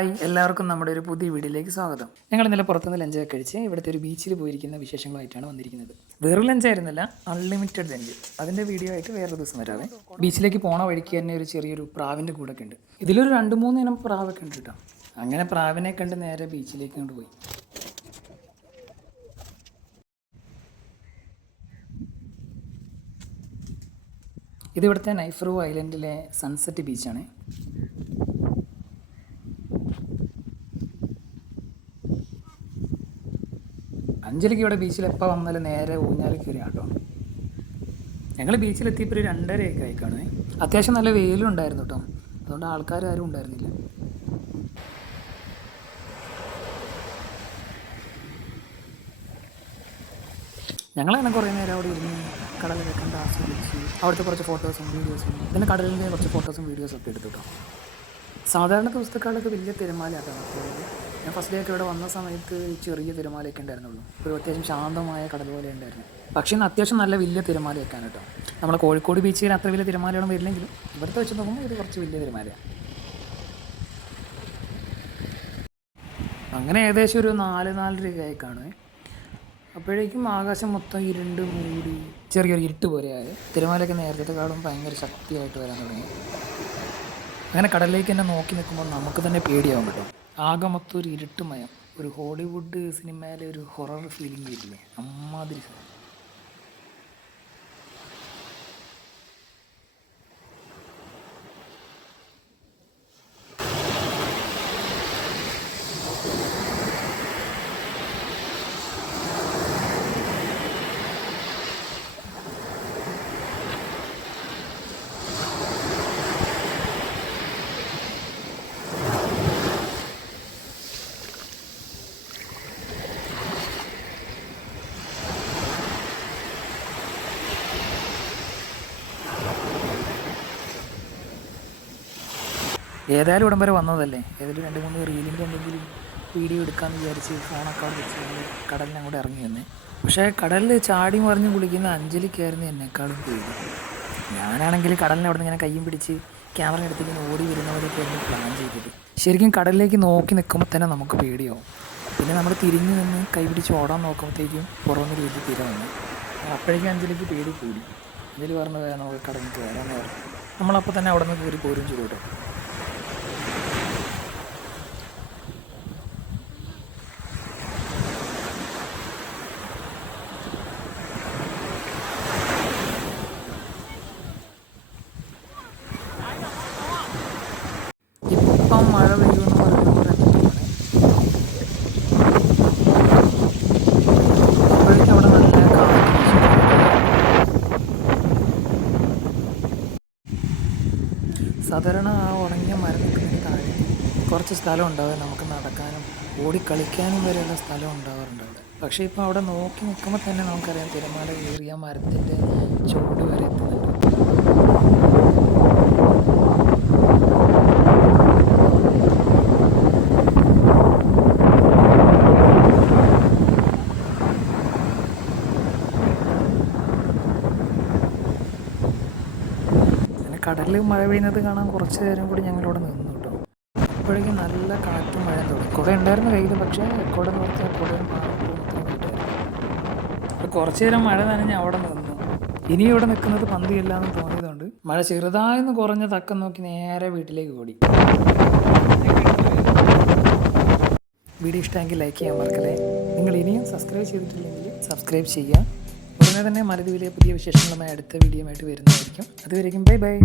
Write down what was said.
Hi, എല്ലാവർക്കും നമ്മുടെ ഒരു പുതിയ വീഡിയോയിലേക്ക് സ്വാഗതം. ഞങ്ങൾ ഇന്നലെ പുറത്തുനിന്ന് ലഞ്ചൊക്കെ കഴിച്ച് ഇവിടുത്തെ ഒരു ബീച്ചിൽ പോയിരിക്കുന്ന വിശേഷങ്ങളായിട്ടാണ് വന്നിരിക്കുന്നത്. വെറും ലഞ്ചായിരുന്നില്ല, അൺലിമിറ്റഡ് ലഞ്ച്. അതിൻ്റെ വീഡിയോ ആയിട്ട് വേറൊരു ദിവസം വരാതെ. ബീച്ചിലേക്ക് പോണ വഴിക്ക് തന്നെ ഒരു ചെറിയൊരു പ്രാവിൻ്റെ കൂടൊക്കെ ഉണ്ട്. ഇതിലൊരു 2-3 ഇനം പ്രാവൊക്കെ ഉണ്ട് കേട്ടോ. അങ്ങനെ പ്രാവിനെ കണ്ട് നേരെ ബീച്ചിലേക്ക് കൊണ്ടുപോയി. ഇതിവിടുത്തെ നൈഫ്രൂ ഐലൻഡിലെ സൺസെറ്റ് ബീച്ചാണ്. അഞ്ചലിക്ക് ഇവിടെ ബീച്ചിൽ എപ്പോൾ വന്നാലും നേരെ ഊഞ്ഞാലിക്ക് വരിക കേട്ടോ. ഞങ്ങൾ ബീച്ചിലെത്തിയപ്പോൾ ഒരു 2:30 ആയി കാണുമേ. അത്യാവശ്യം നല്ല വെയിലും ഉണ്ടായിരുന്നു കേട്ടോ, അതുകൊണ്ട് ആൾക്കാരും ഉണ്ടായിരുന്നില്ല. ഞങ്ങളങ്ങനെ കുറേ നേരം അവിടെ ഇരുന്ന് കടലൊക്കെ കണ്ട് ആസ്വദിച്ച് അവിടുത്തെ കുറച്ച് ഫോട്ടോസും വീഡിയോസും, പിന്നെ കടലിൻ്റെ കുറച്ച് ഫോട്ടോസും വീഡിയോസും ഒക്കെ എടുത്തു കേട്ടോ. സാധാരണ ദിവസത്തെക്കാളൊക്കെ വലിയ തിരമാലയായിട്ടാണ് പോയത്. ഞാൻ ഫസ്റ്റ് ഡേ ഒക്കെ ഇവിടെ വന്ന സമയത്ത് ചെറിയ തിരമാലയൊക്കെ ഉണ്ടായിരുന്നുള്ളൂ. ഒരു അത്യാവശ്യം ശാന്തമായ കടൽ പോലെ ഉണ്ടായിരുന്നു. പക്ഷേ ഇന്ന് അത്യാവശ്യം നല്ല വലിയ തിരമാലയൊക്കെയാണ് കേട്ടോ. നമ്മൾ കോഴിക്കോട് ബീച്ചിൽ അത്ര വലിയ തിരമാലയൊന്നും വരില്ലെങ്കിലും ഇവിടുത്തെ വെച്ച് നോക്കുമ്പോൾ ഇത് കുറച്ച് വലിയ തിരമാലയാണ്. അങ്ങനെ ഏകദേശം ഒരു 4-4:30 ആയി കാണുമേ. അപ്പോഴേക്കും ആകാശം മൊത്തം ഇരുണ്ട് മൂടി ചെറിയൊരു ഇരുട്ട് പോലെയായി. തിരമാലയൊക്കെ നേരത്തെക്കാളും ഭയങ്കര ശക്തിയായിട്ട് വരാൻ തുടങ്ങി. അങ്ങനെ കടലിലേക്ക് തന്നെ നോക്കി നിൽക്കുമ്പോൾ നമുക്ക് തന്നെ പേടിയാവും കേട്ടോ. ആകെ മൊത്തം ഒരു ഇരുട്ടുമയം, ഒരു ഹോളിവുഡ് സിനിമയിലെ ഒരു ഹൊറർ ഫീലിംഗ് വരില്ലേ, അമ്മാതിരി. ഏതായാലും ഇവിടം വരെ വന്നതല്ലേ, ഏതായാലും 2-3 റീലിൻ്റെ എന്തെങ്കിലും വീഡിയോ എടുക്കാമെന്ന് വിചാരിച്ച് ഫോണൊക്കെ വെച്ച് കടലിന് അങ്ങോട്ട് ഇറങ്ങി വന്നേ. പക്ഷേ കടലിൽ ചാടി മറിഞ്ഞ് കുളിക്കുന്ന അഞ്ജലിക്കായിരുന്നു എന്നെക്കാളും പേടി. ഞാനാണെങ്കിൽ കടലിനെ അവിടെ നിന്ന് ഇങ്ങനെ കയ്യും പിടിച്ച് ക്യാമറ എടുത്തിങ്ങനെ ഓടി വരുന്നവരൊക്കെയായിരുന്നു പ്ലാൻ ചെയ്തത്. ശരിക്കും കടലിലേക്ക് നോക്കി നിൽക്കുമ്പോൾ തന്നെ നമുക്ക് പേടിയാവും. പിന്നെ നമ്മൾ തിരിഞ്ഞ് നിന്ന് കൈ പിടിച്ച് ഓടാൻ നോക്കുമ്പോഴത്തേക്കും പുറമെ രീതി തീരെ വന്നു. അപ്പോഴേക്കും അഞ്ജലിക്ക് പേടി കൂടി. അഞ്ജലി പറഞ്ഞത് നമുക്ക് കടലിൽ കയറാമെന്ന് പറഞ്ഞു. നമ്മളപ്പോൾ തന്നെ അവിടെ നിന്ന് കയറി പോരും ചെയ്തു കേട്ടോ. ഇപ്പം മഴ പെയ്യുമെന്ന് പറയുന്നത് അപ്പോഴേക്കും അവിടെ നല്ല കാറ്റ്. സാധാരണ ആ ഉണങ്ങിയ മരം നിൽക്കുന്നതിന് താഴെ കുറച്ച് സ്ഥലം ഉണ്ടാവും, നമുക്ക് നടക്കാനും ഓടിക്കളിക്കാനും വരെയുള്ള സ്ഥലം ഉണ്ടാവാറുണ്ട് അവിടെ. പക്ഷേ ഇപ്പോൾ അവിടെ നോക്കി നിൽക്കുമ്പോൾ തന്നെ നമുക്കറിയാം തിരമാല കയറിയ മരത്തിൻ്റെ ചുവട് വരെ എത്തുന്നുണ്ട്. കടലിൽ മഴ പെയ്യുന്നത് കാണാൻ കുറച്ച് നേരം കൂടി ഞങ്ങളിവിടെ നിന്നു കേട്ടോ. അപ്പോഴേക്കും നല്ല കാറ്റും മഴ തുടങ്ങി. കുട ഉണ്ടായിരുന്നു കയ്യിൽ, പക്ഷേ കുട നിർത്തിയാൽ കുടയും അപ്പോൾ കുറച്ച് നേരം മഴ നനഞ്ഞ് അവിടെ നിന്നു. ഇനി ഇവിടെ നിൽക്കുന്നത് പന്തിയില്ല എന്ന് തോന്നിയതുകൊണ്ട് മഴ ചെറുതായെന്ന് കുറഞ്ഞ തക്കം നോക്കി നേരെ വീട്ടിലേക്ക് ഓടി. വീഡിയോ ഇഷ്ടമെങ്കിൽ ലൈക്ക് ചെയ്യാൻ മറക്കല്ലേ. നിങ്ങൾ ഇനിയും സബ്സ്ക്രൈബ് ചെയ്തിട്ടില്ലെങ്കിൽ സബ്സ്ക്രൈബ് ചെയ്യുക. ഉടനെ തന്നെ മലദ്വീപിലെ പുതിയ വിശേഷങ്ങളുമായി അടുത്ത വീഡിയോ ആയിട്ട് വരുന്നതായിരിക്കും. അതുവരെയും ബൈ ബൈ.